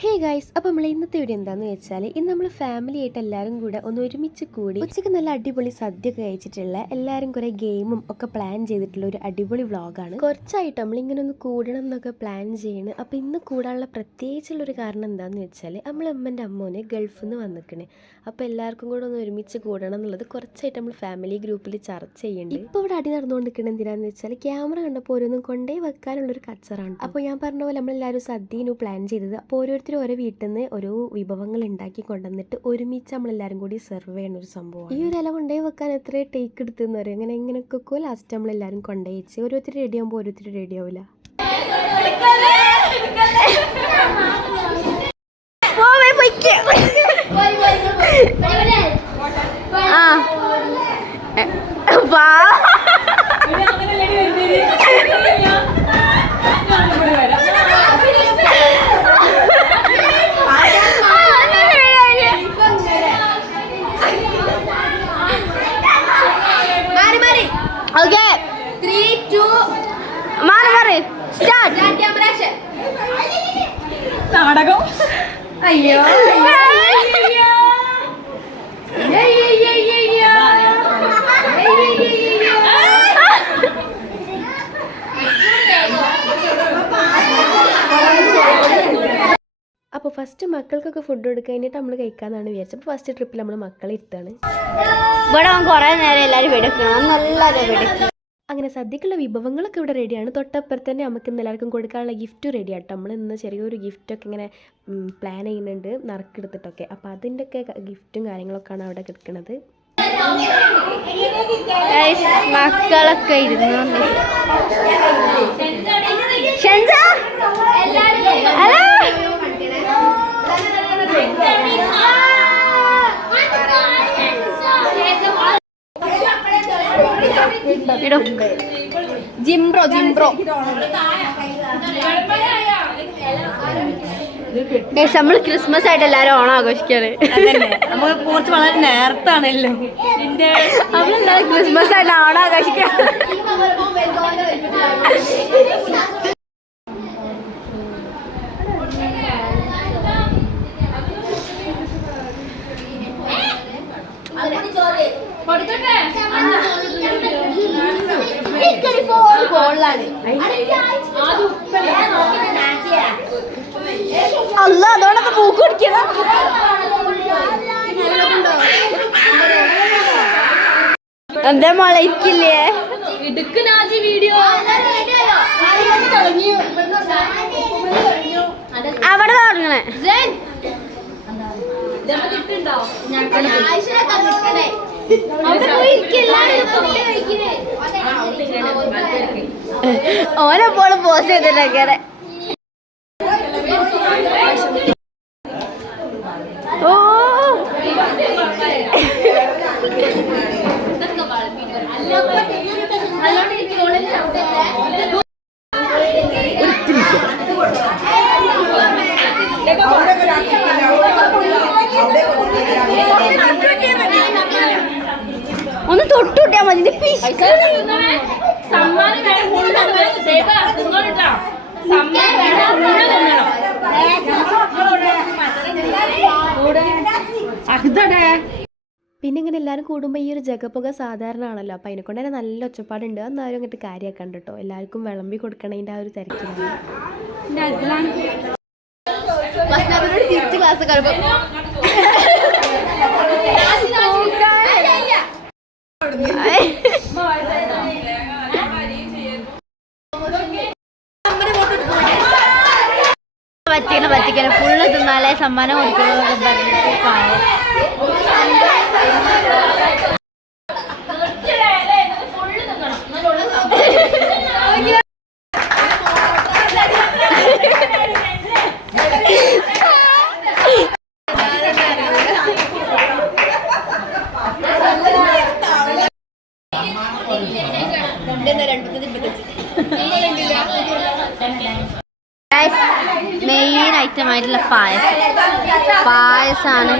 Hey guys, അപ്പോൾ നമ്മൾ ഇന്നത്തെ വീഡിയോ എന്താണെന്ന് വെച്ചാൽ ഇന്ന് നമ്മൾ ഫാമിലി ആയിട്ട് എല്ലാവരും കൂടെ ഒന്ന് ഒരുമിച്ച് കൂടി ഉച്ചയ്ക്ക് നല്ല അടിപൊളി സദ്യ ഒക്കെ കഴിച്ചിട്ടുള്ള എല്ലാവരും കുറേ ഗെയിമും ഒക്കെ പ്ലാൻ ചെയ്തിട്ടുള്ള ഒരു അടിപൊളി വ്ളോഗാണ്. കുറച്ചായിട്ട് നമ്മളിങ്ങനെ ഒന്ന് കൂടണം എന്നൊക്കെ പ്ലാൻ ചെയ്യണ്. അപ്പോൾ ഇന്ന് കൂടാനുള്ള പ്രത്യേകിച്ചുള്ളൊരു കാരണം എന്താണെന്ന് വെച്ചാൽ നമ്മൾ അമ്മൻ്റെ അമ്മോനെ ഗൾഫിൽ നിന്ന് വന്നിക്കണേ. അപ്പോൾ എല്ലാവർക്കും കൂടെ ഒന്ന് ഒരുമിച്ച് കൂടണം എന്നുള്ളത് കുറച്ചായിട്ട് നമ്മൾ ഫാമിലി ഗ്രൂപ്പിൽ ചർച്ച ചെയ്യുന്നുണ്ട്. ഇപ്പോൾ ഇവിടെ അടി നടന്നുകൊണ്ടിരിക്കുന്നത് എന്തിനാണെന്ന് വെച്ചാൽ ക്യാമറ കണ്ടപ്പോൾ ഓരോന്നും കൊണ്ടേ വെക്കാനുള്ളൊരു കച്ചറാണ്. അപ്പോൾ ഞാൻ പറഞ്ഞ പോലെ നമ്മളെല്ലാവരും സദ്യനു പ്ലാൻ ചെയ്തത്. അപ്പോൾ ഓരോരുത്തരും ഓരോ വീട്ടിൽ നിന്ന് ഓരോ വിഭവങ്ങൾ ഉണ്ടാക്കി കൊണ്ടുവന്നിട്ട് ഒരുമിച്ച് നമ്മളെല്ലാവരും കൂടി സെർവ് ചെയ്യുന്ന ഒരു സംഭവം. ഈ ഒരു ഇല കൊണ്ടേ വെക്കാൻ എത്ര ടേക്ക് എടുത്തെന്ന് പറയും. അങ്ങനെ എങ്ങനെയൊക്കെ ലാസ്റ്റ് നമ്മളെല്ലാവരും കൊണ്ടുപോയി വെച്ച് ഓരോരുത്തർ റെഡി ആകുമ്പോൾ ഓരോരുത്തർ റെഡി ആവില്ല. Okay, 3, 2, Mari, start. നാടകം അയ്യോ അപ്പോൾ ഫസ്റ്റ് മക്കൾക്കൊക്കെ ഫുഡ് കൊടുക്കുക കഴിഞ്ഞിട്ട് നമ്മൾ കഴിക്കാമെന്നാണ് വിചാരിച്ചത്. അപ്പോൾ ഫസ്റ്റ് ട്രിപ്പിൽ നമ്മൾ മക്കളെ ഇരുത്താണ്. ഇവിടെ കുറേ നേരം എല്ലാവരും വെടിക്കണം, നല്ല വെടിക്കും. അങ്ങനെ സദ്യക്കുള്ള വിഭവങ്ങളൊക്കെ ഇവിടെ റെഡിയാണ്. തൊട്ടപ്പുറത്ത് തന്നെ നമുക്ക് ഇന്ന് എല്ലാവർക്കും കൊടുക്കാനുള്ള ഗിഫ്റ്റ് റെഡി ആട്ടോ. നമ്മൾ ഇന്ന് ചെറിയൊരു ഗിഫ്റ്റൊക്കെ ഇങ്ങനെ പ്ലാൻ ചെയ്യുന്നുണ്ട് നറുക്കെടുത്തിട്ടൊക്കെ. അപ്പോൾ അതിൻ്റെയൊക്കെ ഗിഫ്റ്റും കാര്യങ്ങളൊക്കെയാണ് അവിടെ കിടക്കുന്നത്. മക്കളൊക്കെ ഇരുന്നു. ജിംബ്രോ നമ്മൾ ക്രിസ്മസ് ആയിട്ട് എല്ലാരും ഓണം ആഘോഷിക്കാറ്. നമുക്ക് കുറച്ച് വളരെ നേരത്താണല്ലോ നമ്മളെല്ലാരും ക്രിസ്മസ് ആയിട്ട് ഓണം ആഘോഷിക്കാം. അല്ല അതോടൊക്കെ മൂക്ക് കുടിക്കണം. എന്താ മുളയ്ക്കില്ലേ അവിടെ തുടങ്ങണേ. ഓനെപ്പോഴും പോസ്റ്റ് ചെയ്തിട്ടൊക്കെ ഓ ഒന്ന് തൊട്ടുകൂട്ടിയാ മതി. പിന്നെ ഇങ്ങനെ എല്ലാവരും കൂടുമ്പോൾ ഈ ഒരു ജഗപ്പുക സാധാരണ ആണല്ലോ. അപ്പോൾ അതിനെക്കൊണ്ട് തന്നെ നല്ല ഒച്ചപ്പാടുണ്ട്. എന്നാലും അങ്ങോട്ട് കാര്യമാക്കണ്ട കേട്ടോ. എല്ലാവർക്കും വിളമ്പി കൊടുക്കണതിൻ്റെ ആ ഒരു തിരക്കിലാണ്. ക്ലാസ് പറ്റിക്കണം ഫുള്ള് തിന്നാലേ സമ്മാനം കൊടുക്കുന്നത് പറഞ്ഞിട്ട് മെയിൻ ഐറ്റം ആയിട്ടുള്ള പായസാണ്.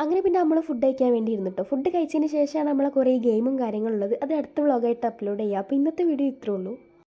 അങ്ങനെ പിന്നെ നമ്മൾ ഫുഡ് കഴിക്കാൻ വേണ്ടി ഇരുന്നിട്ടോ. ഫുഡ് കഴിച്ചതിന് ശേഷമാണ് നമ്മളെ കുറേ ഗെയിമും കാര്യങ്ങളുള്ളത്. അത് അടുത്ത വ്ളോഗായിട്ട് അപ്ലോഡ് ചെയ്യുക. അപ്പോൾ ഇന്നത്തെ വീഡിയോ ഇത്രേ ഉള്ളൂ.